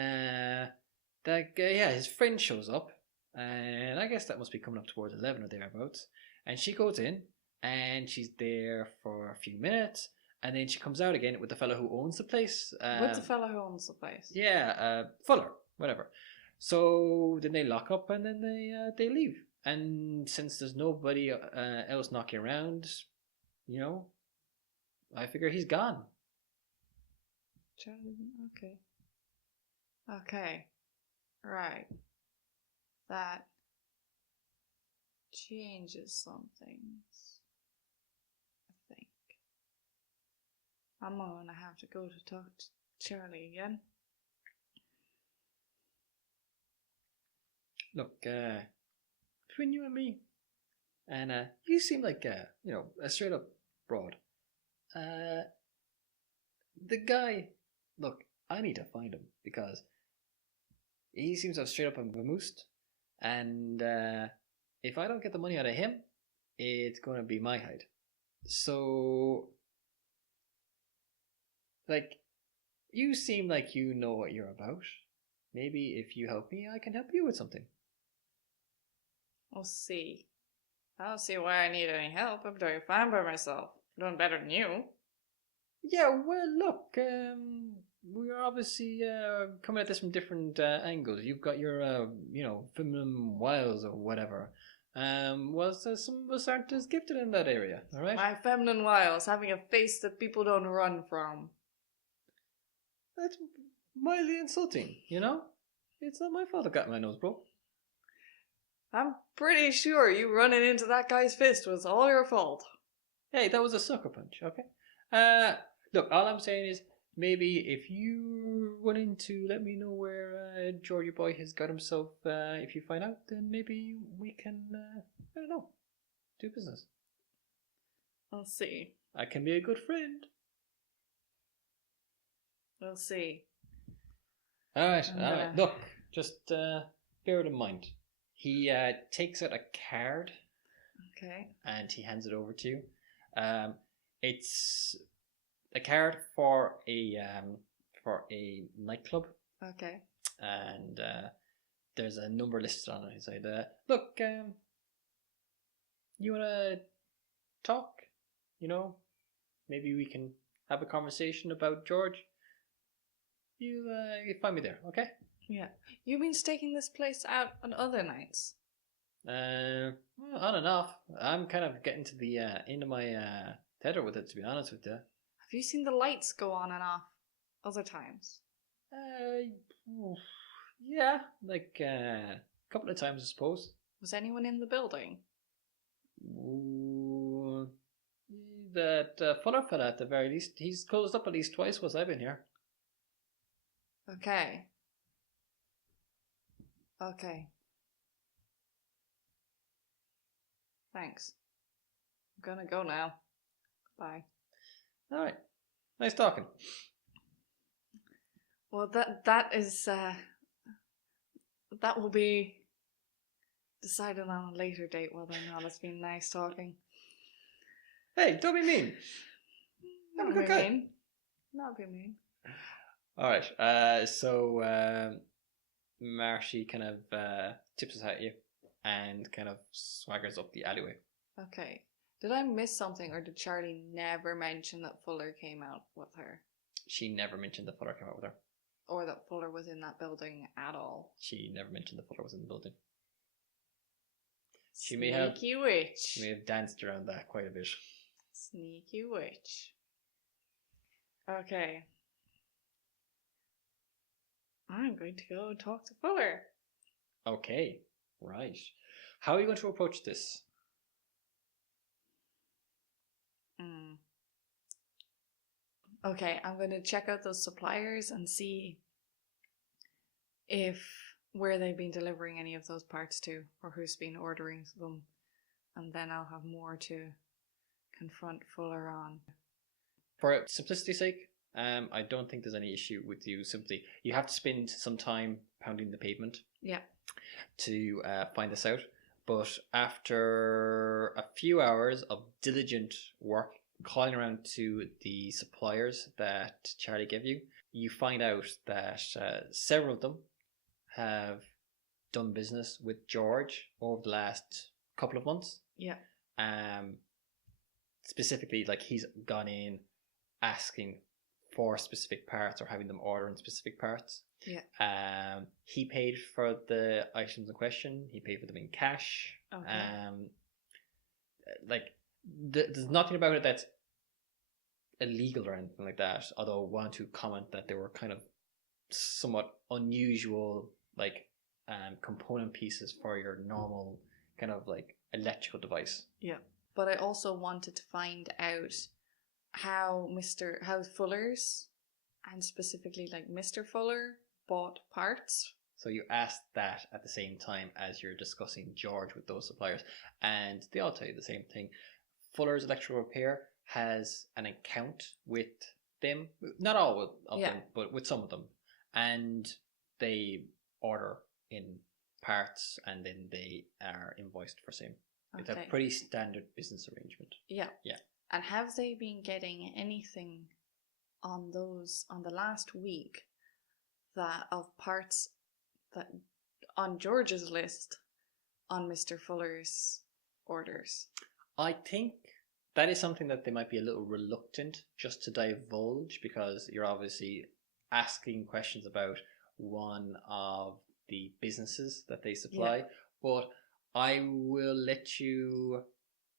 his friend shows up, and I guess that must be coming up towards 11 or thereabouts. And she goes in, and she's there for a few minutes, and then she comes out again with the fellow who owns the place. With the fellow who owns the place? Yeah, Fuller, whatever. So then they lock up, and then they leave. And since there's nobody else knocking around, you know, I figure he's gone. Okay. Okay. Right. That changes some things, I think. I'm gonna have to go to talk to Charlie again. Look, between you and me, and you seem like a straight up broad. The guy, look, I need to find him because he seems to have straight up and vamoosed, and if I don't get the money out of him, it's going to be my hide. So, like, you seem like you know what you're about. Maybe if you help me, I can help you with something. We'll see. I don't see why I need any help. I'm doing fine by myself. I'm doing better than you. Yeah, well, look, we are obviously coming at this from different angles. You've got your, feminine wiles or whatever. Some of us aren't as gifted in that area, all right? My feminine wiles, having a face that people don't run from. That's mildly insulting, you know? It's not my fault I got my nose broke. I'm pretty sure you running into that guy's fist was all your fault. Hey, that was a sucker punch, okay? Look, all I'm saying is, maybe if you run into, let me know where Georgie boy has got himself. If you find out, then maybe we can, I don't know, do business. I'll see. I can be a good friend. We'll see. All right. Look, just bear it in mind. He takes out a card. Okay. And he hands it over to you. It's a card for a nightclub. Okay. And there's a number listed on it. He said, "Look, you wanna talk? You know, maybe we can have a conversation about George. You find me there, okay?" Yeah. You've been staking this place out on other nights? Well, on and off. I'm kind of getting to the end of my tether with it, to be honest with you. Have you seen the lights go on and off other times? Yeah, like a couple of times, I suppose. Was anyone in the building? Ooh, that Fuller fella at the very least. He's closed up at least twice whilst I've been here. Okay. Okay. Thanks. I'm gonna go now. Bye. All right. Nice talking. Well, that is that will be decided on a later date whether or not it's been nice talking. Hey, don't be mean. Not be mean. Not be mean. All right. So Marshy kind of tips us at you and kind of swaggers up the alleyway. Okay. Did I miss something, or did Charlie never mention that Fuller came out with her? She never mentioned that Fuller came out with her. Or that Fuller was in that building at all. She never mentioned that Fuller was in the building. Sneaky witch. She may have danced around that quite a bit. Sneaky witch. Okay. I'm going to go talk to Fuller. Okay, right. How are you going to approach this? Okay, I'm going to check out those suppliers and see where they've been delivering any of those parts to, or who's been ordering them, and then I'll have more to confront Fuller on. For simplicity's sake, I don't think there's any issue with you simply. You have to spend some time pounding the pavement. Yeah. To find this out, but after a few hours of diligent work, calling around to the suppliers that Charlie gave you, you find out that several of them have done business with George over the last couple of months. Yeah. Specifically, like, he's gone in asking for specific parts or having them ordering specific parts. Yeah. He paid for the items in question. He paid for them in cash. Okay. There's nothing about it that's illegal or anything like that. Although I want to comment that they were kind of somewhat unusual, component pieces for your normal kind of electrical device. Yeah. But I also wanted to find out how Fuller's, and specifically Mr. Fuller, bought parts. So you asked that at the same time as you're discussing George with those suppliers, and they all tell you the same thing. Fuller's Electrical Repair has an account with them, not all of them, but with some of them, and they order in parts and then they are invoiced for same. Okay. It's a pretty standard business arrangement. Yeah. Yeah. And have they been getting anything on the last week of parts that on George's list on Mr. Fuller's orders? I think that is something that they might be a little reluctant just to divulge, because you're obviously asking questions about one of the businesses that they supply, but I will let you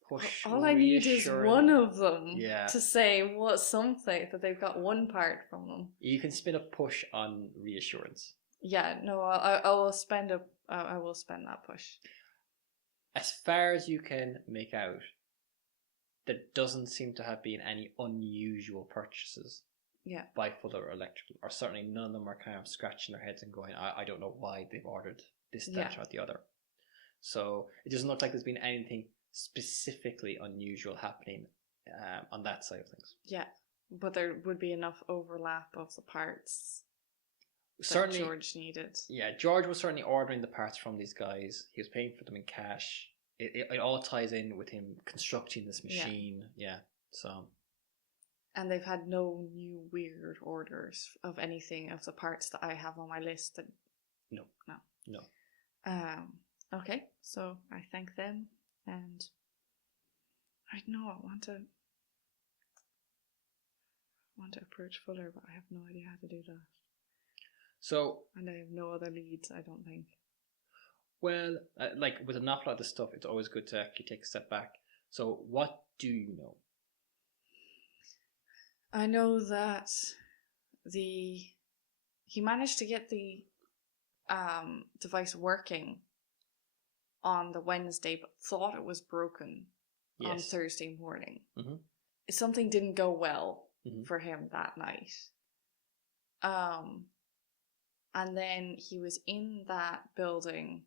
push. All I need is one of them to say what something that they've got one part from them. You can spin a push on reassurance. Yeah, no, I will spend I will spend that push. As far as you can make out, there doesn't seem to have been any unusual purchases. Yeah. By Fuller Electrical, or certainly none of them are kind of scratching their heads and going, I don't know why they've ordered this, that, or the other. So it doesn't look like there's been anything specifically unusual happening on that side of things. Yeah, but there would be enough overlap of the parts certainly that George needed. Yeah, George was certainly ordering the parts from these guys. He was paying for them in cash. It all ties in with him constructing this machine. Yeah, so... And they've had no new weird orders of anything of the parts that I have on my list. That No. Okay, so I thank them, and I know I want to approach Fuller, but I have no idea how to do that. So, and I have no other leads, I don't think. Well, like with an awful lot of this stuff, it's always good to actually take a step back. So, what do you know? I know that he managed to get the device working on the Wednesday, but thought it was broken on Thursday morning. Mm-hmm. Something didn't go well for him that night. And then he was in that building,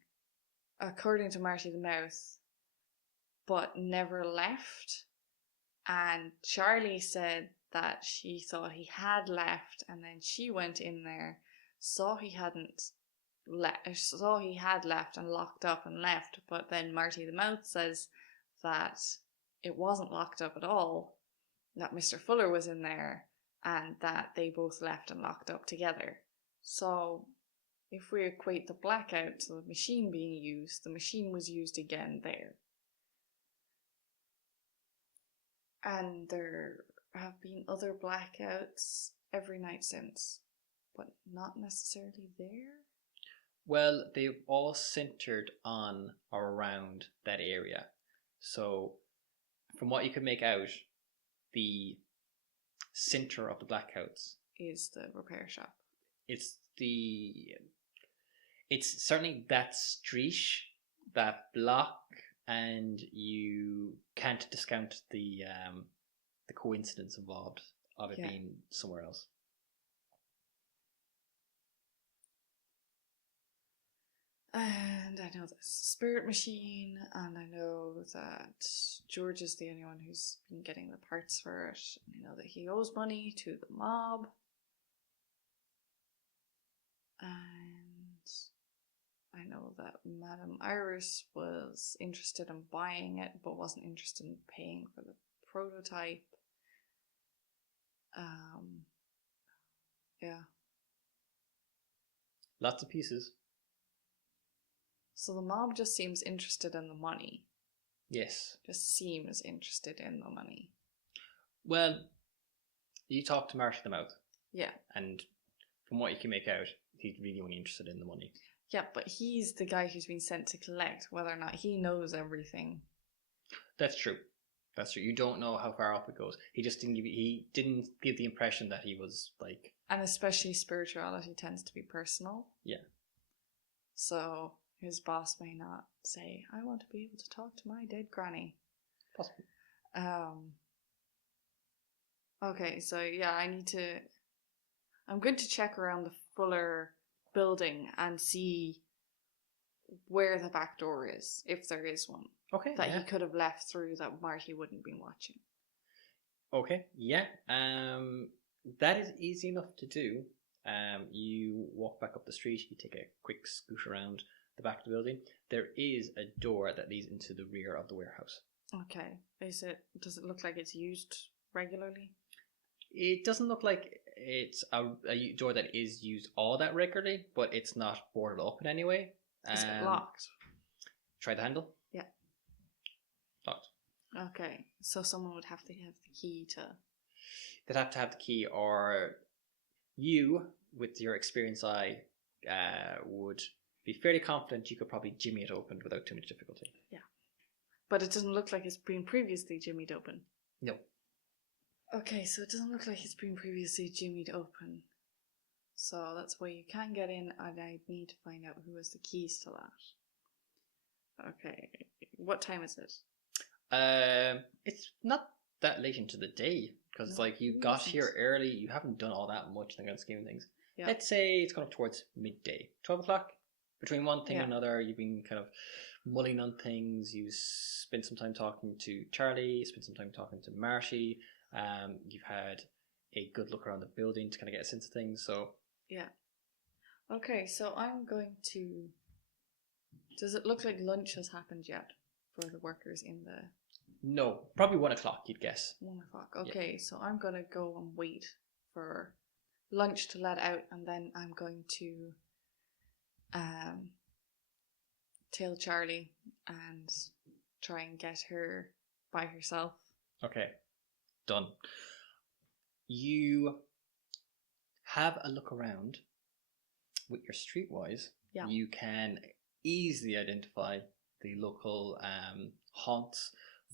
according to Marty the Mouse, but never left. And Charlie said that she thought he had left, and then she went in there, saw he had left and locked up and left, but then Marty the Mouth says that it wasn't locked up at all, that Mr. Fuller was in there, and that they both left and locked up together. So if we equate the blackout to the machine being used, the machine was used again there. And there have been other blackouts every night since, but not necessarily there. Well, they've all centered on or around that area. So, from what you can make out, the center of the blackouts is the repair shop. It's certainly that street, that block, and you can't discount the coincidence involved of it being somewhere else. And I know there's a spirit machine, and I know that George is the only one who's been getting the parts for it. I know that he owes money to the mob. And I know that Madame Iris was interested in buying it, but wasn't interested in paying for the prototype. Yeah. Lots of pieces. So the mob just seems interested in the money. Yes. Just seems interested in the money. Well, you talk to Marty the Mouth. Yeah. And from what you can make out, he's really only interested in the money. Yeah, but he's the guy who's been sent to collect, whether or not he knows everything. That's true. That's true. You don't know how far up it goes. He didn't give the impression that he was like... And especially spirituality tends to be personal. Yeah. So his boss may not say, I want to be able to talk to my dead granny. Possibly. Okay, so yeah, I'm going to check around the Fuller building and see where the back door is, if there is one. Okay. That he could have left through that Marty wouldn't be watching. Okay, yeah. That is easy enough to do. You walk back up the street, you take a quick scoot around the back of the building. There is a door that leads into the rear of the warehouse. Okay. Does it look like it's used regularly? It doesn't look like it's a door that is used all that regularly, but it's not boarded up in any way. Is it locked? Try the handle. Yeah. Locked. Okay, so someone would have to have the key to... They'd have to have the key, or You, with your experienced eye, would be fairly confident you could probably jimmy it open without too much difficulty. Yeah. But it doesn't look like it's been previously jimmied open. No. Okay, so it doesn't look like it's been previously jimmied open. So that's why you can't get in, and I need to find out who has the keys to that. Okay, what time is it? It's not that late into the day, because it's like you got here early, you haven't done all that much in the grand scheme of things. Yeah. Let's say it's going up towards midday. 12 o'clock? Between one thing and another, you've been kind of mulling on things, you spent some time talking to Charlie, spent some time talking to Marty, you've had a good look around the building to kind of get a sense of things, so... Yeah. Okay, so I'm going to... Does it look like lunch has happened yet for the workers in the... No, probably 1 o'clock, you'd guess. 1 o'clock, okay, yeah. So I'm going to go and wait for lunch to let out, and then I'm going to tail Charlie and try and get her by herself. Okay, done. You have a look around with your streetwise. Yeah. You can easily identify the local haunts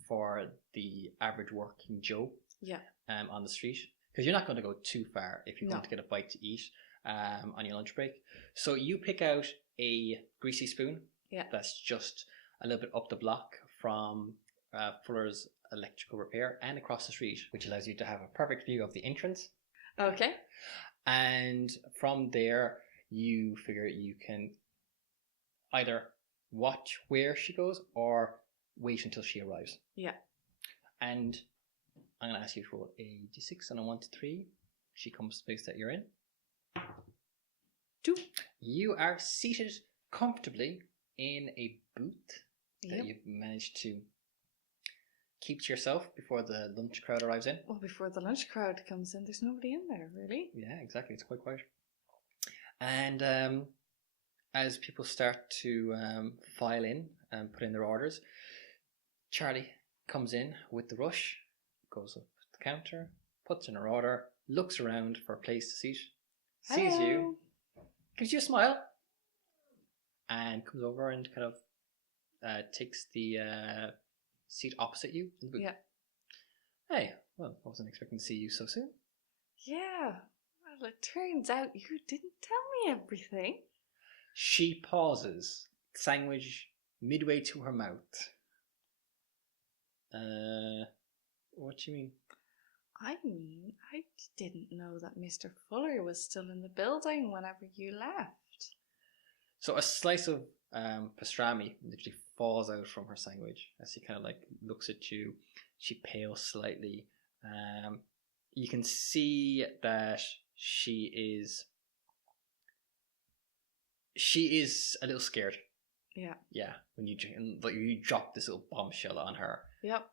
for the average working Joe. Yeah. On the street, because you're not going to go too far if you're going to get a bite to eat on your lunch break. So you pick out a greasy spoon. Yeah. That's just a little bit up the block from Fuller's Electrical Repair and across the street, which allows you to have a perfect view of the entrance. Okay. And from there, you figure you can either watch where she goes or wait until she arrives. Yeah. And I'm going to ask you to roll a d6 and a 1 to 3. She comes to the place that you're in. 2. You are seated comfortably in a booth that you've managed to keep to yourself before the lunch crowd arrives in. Well, before the lunch crowd comes in, there's nobody in there, really. Yeah, exactly. It's quite quiet. And as people start to file in and put in their orders, Charlie comes in with the rush, goes up to the counter, puts in her order, looks around for a place to sit, sees you, gives you a smile, and comes over and kind of takes the seat opposite you in the booth. Yeah. Hey, well, I wasn't expecting to see you so soon. Yeah, well, it turns out you didn't tell me everything. She pauses, sandwich midway to her mouth. What do you mean? I mean, I didn't know that Mr. Fuller was still in the building whenever you left. So a slice of pastrami literally falls out from her sandwich as she kind of like looks at you. She pales slightly. You can see that she is a little scared. Yeah. Yeah. When you drop this little bombshell on her. Yep.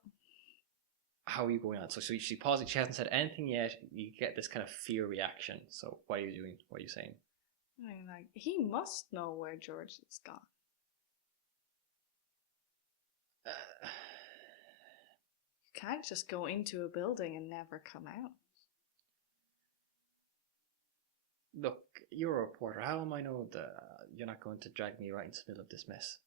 How are you going on? So she pauses. She hasn't said anything yet. You get this kind of fear reaction. So what are you doing? What are you saying? I'm like, he must know where George is gone. You can't just go into a building and never come out. Look, you're a reporter. How am I know that you're not going to drag me right into the middle of this mess?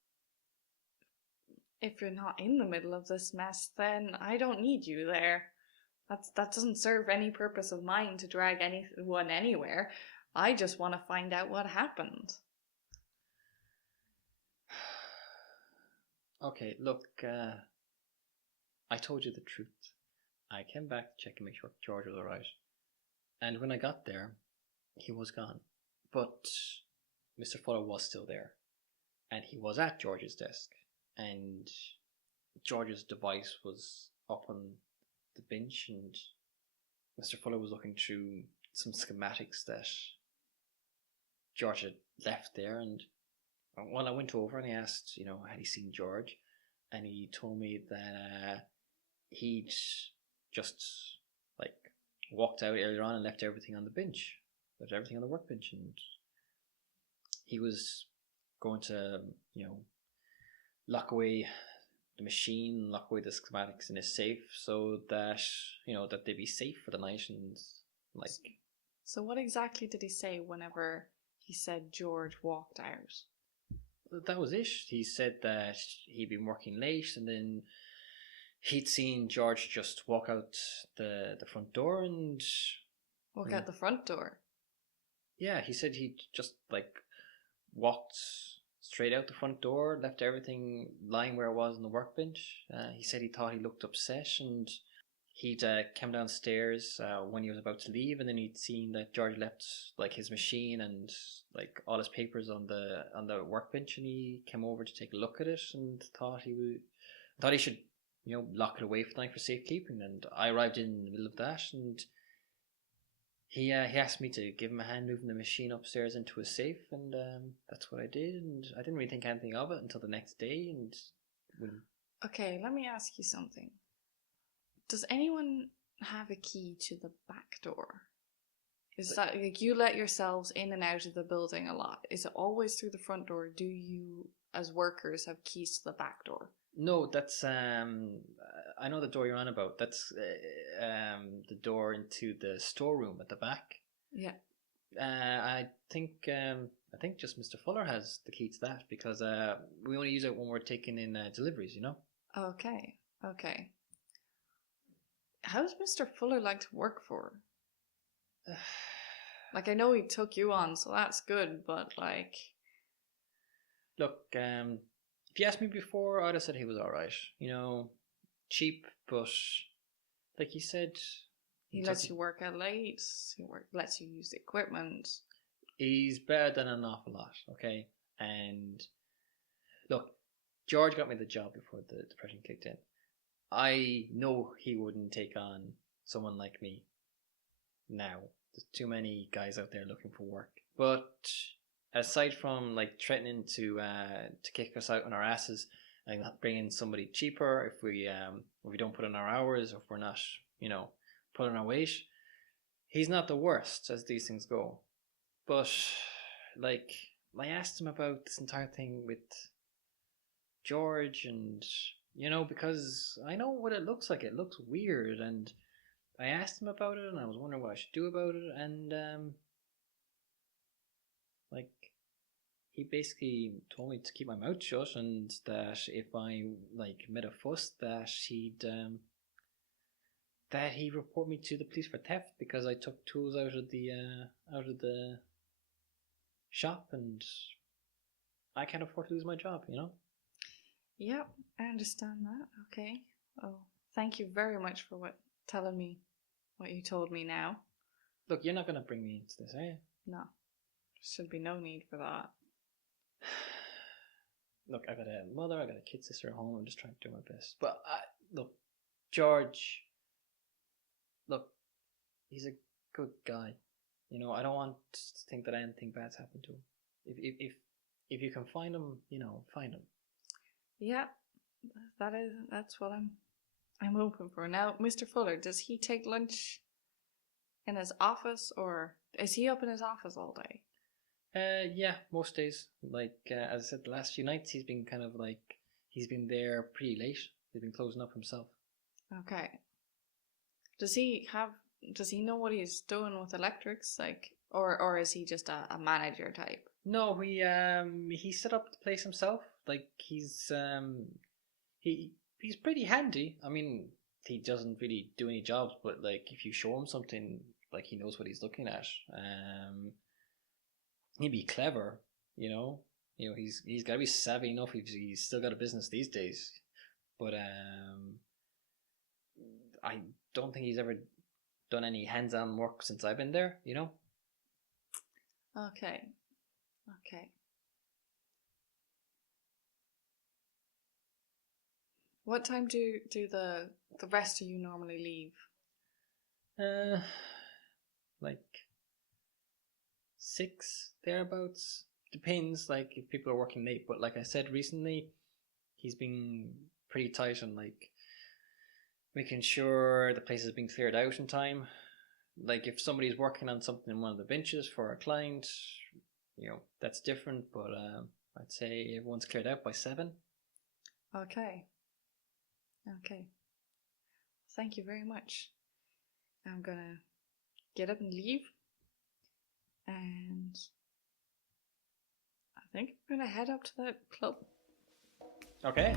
If you're not in the middle of this mess, then I don't need you there. That doesn't serve any purpose of mine to drag anyone anywhere. I just want to find out what happened. Okay, look, I told you the truth. I came back to check and make sure George was alright. And when I got there, he was gone. But Mr. Fuller was still there. And he was at George's desk. And George's device was up on the bench, and Mr. Fuller was looking through some schematics that George had left there. And well, I went over and I asked, had he seen George? And he told me that he'd just walked out earlier on and left everything on the bench, left everything on the workbench, and he was going to, lock away the machine, lock away the schematics in his safe so that, that they'd be safe for the night and So what exactly did he say whenever he said George walked out? That was it. He said that he'd been working late, and then he'd seen George just walk out the front door and Walk out the front door? Yeah, he said he just like walked straight out the front door, left everything lying where it was on the workbench. He said he thought he looked upset, and he'd come downstairs when he was about to leave, and then he'd seen that George left like his machine and like all his papers on the workbench, and he came over to take a look at it and thought he should lock it away for the night for safekeeping. And I arrived in the middle of that, and he asked me to give him a hand moving the machine upstairs into a safe, and that's what I did. And I didn't really think anything of it until the next day. And Okay, let me ask you something. Does anyone have a key to the back door? Is that like you let yourselves in and out of the building a lot? Is it always through the front door? Do you, as workers, have keys to the back door? No, that's I know the door you're on about. That's the door into the storeroom at the back. Yeah. I think just Mr. Fuller has the key to that, because we only use it when we're taking in deliveries. Okay. How's Mr. Fuller like to work for? Like, I know he took you on, so that's good, but like... Look, if you asked me before, I'd have said he was alright. Cheap, but like you said... He lets you work out late, lets you use the equipment. He's better than an awful lot, okay? And look, George got me the job before the depression kicked in. I know he wouldn't take on someone like me now. There's too many guys out there looking for work. But aside from like threatening to kick us out on our asses and bring in somebody cheaper if we don't put in our hours, or if we're not pulling our weight, he's not the worst as these things go. But like, I asked him about this entire thing with George, and because I know what it looks like. It looks weird, and I asked him about it, and I was wondering what I should do about it, and like, he basically told me to keep my mouth shut, and that if I like made a fuss, that he'd report me to the police for theft because I took tools out of the shop, and I can't afford to lose my job. Yep, I understand that. Okay. Oh, thank you very much for telling me what you told me now. Look, you're not going to bring me into this, are you? No. There should be no need for that. Look, I got a mother, I got a kid sister at home. I'm just trying to do my best. But look, George, he's a good guy. I don't want to think that anything bad's happened to him. If you can find him, find him. Yeah, that's what I'm hoping for. Now, Mr. Fuller, does he take lunch in his office, or is he up in his office all day? Yeah, most days. Like as I said, the last few nights he's been kind of like he's been there pretty late. He's been closing up himself. Okay. Does he know what he's doing with electrics, like, or is he just a manager type? No, he set up the place himself. Like he's pretty handy. I mean, he doesn't really do any jobs, but like if you show him something, like he knows what he's looking at. He'd be clever, he's got to be savvy enough. He's still got a business these days, but I don't think he's ever done any hands-on work since I've been there. Okay. What time do the rest of you normally leave? Like 6 thereabouts. Depends, like if people are working late. But like I said recently, he's been pretty tight on like making sure the place has been cleared out in time. Like if somebody's working on something in one of the benches for a client, that's different. But I'd say everyone's cleared out by 7. Okay. Thank you very much. I'm gonna get up and leave. And I think I'm going to head up to that club. Okay.